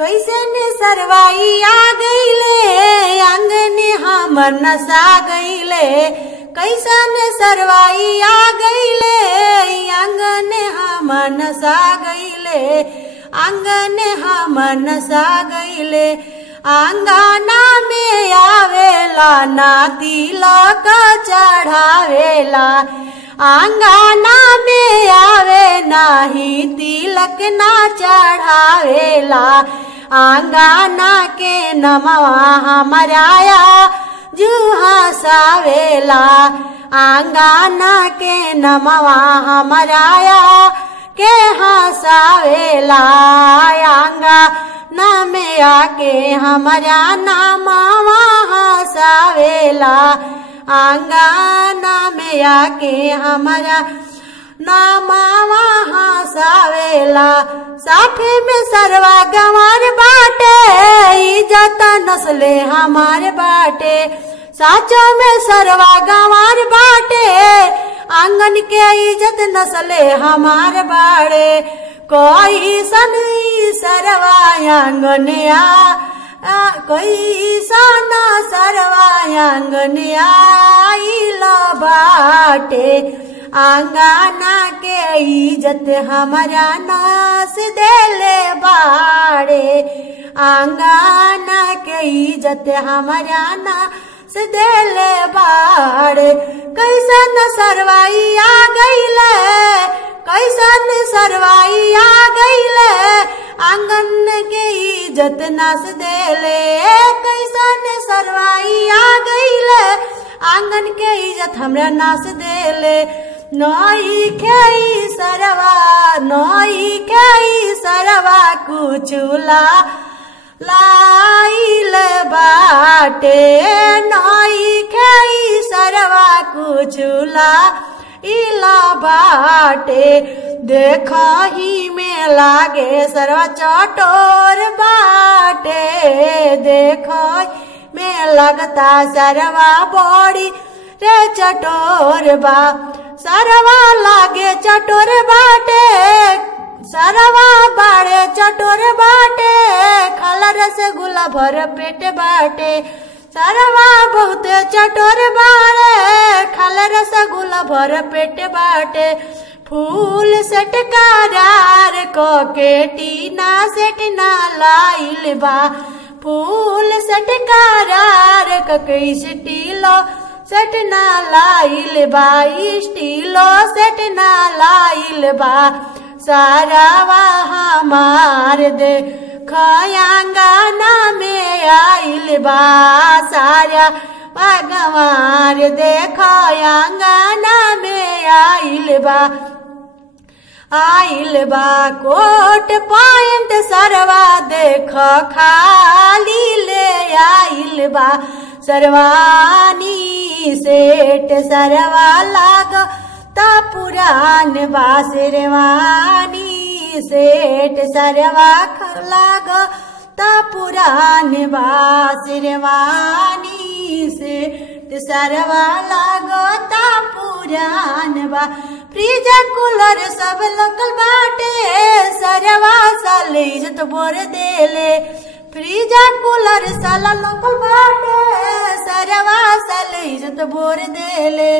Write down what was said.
कैसे ने सरवाई आ गईले आंगने हमर नसा गईले। कैसन सरवाई आ गईले आंगने हमर नसा गईले। आंगने हमर नसा गईले। आंगना में आवेला ना तिलक चढ़ावेला। आंगना में आवे नाही तिलक ना चढ़ावेला। आंगना के नमवा हमाराया जू हसावेला। आंगना के नमवा हमाराया के हसावेला। आंगना में आके हमारा नमवा हसावेला। आंगना में आके हमारा नमवा हसावेला। साफे में सरवा गंवार बाटे इज्जत नस्ले हमारे बाटे। साचो में सरवा गंवार बाटे आंगन के इज्जत नस्ले हमारे बाड़े। कोई सन सरवा आंगनिया कोई सन सरवा आंगनिया आइलो बाटे। आंगना के इज्जत हमारा नास देले बाड़े। आंगना के इज्जत हमारा नास देले बाड़े। कैसन सरवाई आ गईले कैसन सरवाई आ गईले आंगन के इज्जत नास देले। कैसन सरवाई आ गईले आंगन के इज्जत हमरा नास देले। नई खेई सरवा कुचुला लाइल बाटे। नई खेई सरवा कुचुला इला बाटे। देखही में लागे सरवा चटोर बाटे। देखही में लगता सरवा बड़ी रे चटोर बा। सरवा लागे चटोर बाटे सरवा बाड़े चटोर बाटे। खाला रसगुल्ला भर पेट बाटे। सरवा बहुत चटोर बाड़े खाला रसगुल्ला भर पेट बाटे। फूल सेट करार को के टीना सेट ना लाइल बा। फूल सेट करार ककई स्टीलो सेट ना लाइल बा। स्टीलो सेट ना लाइल बा। सारावा हमार दे खयांगना में आइल बा। सारा गंवार दे खयांगना में आइल बा। आइल बा कोट पॉइंट सरवा देख खाली ले आइल बा। सरवानी सेठ सरवा लाग ता पुरान बा। शेरवानी सेठ सरवा लाग ता पुरान बा। शेरवानी सेठ सरवा लाग ता पुरान बा। फ्रिज कूलर सब लोकल बाटे सरवा साल इज्जत बोर देले। फ्रिज कूलर साला लोकल बाटे सरवा साल इज्जत बोर देले।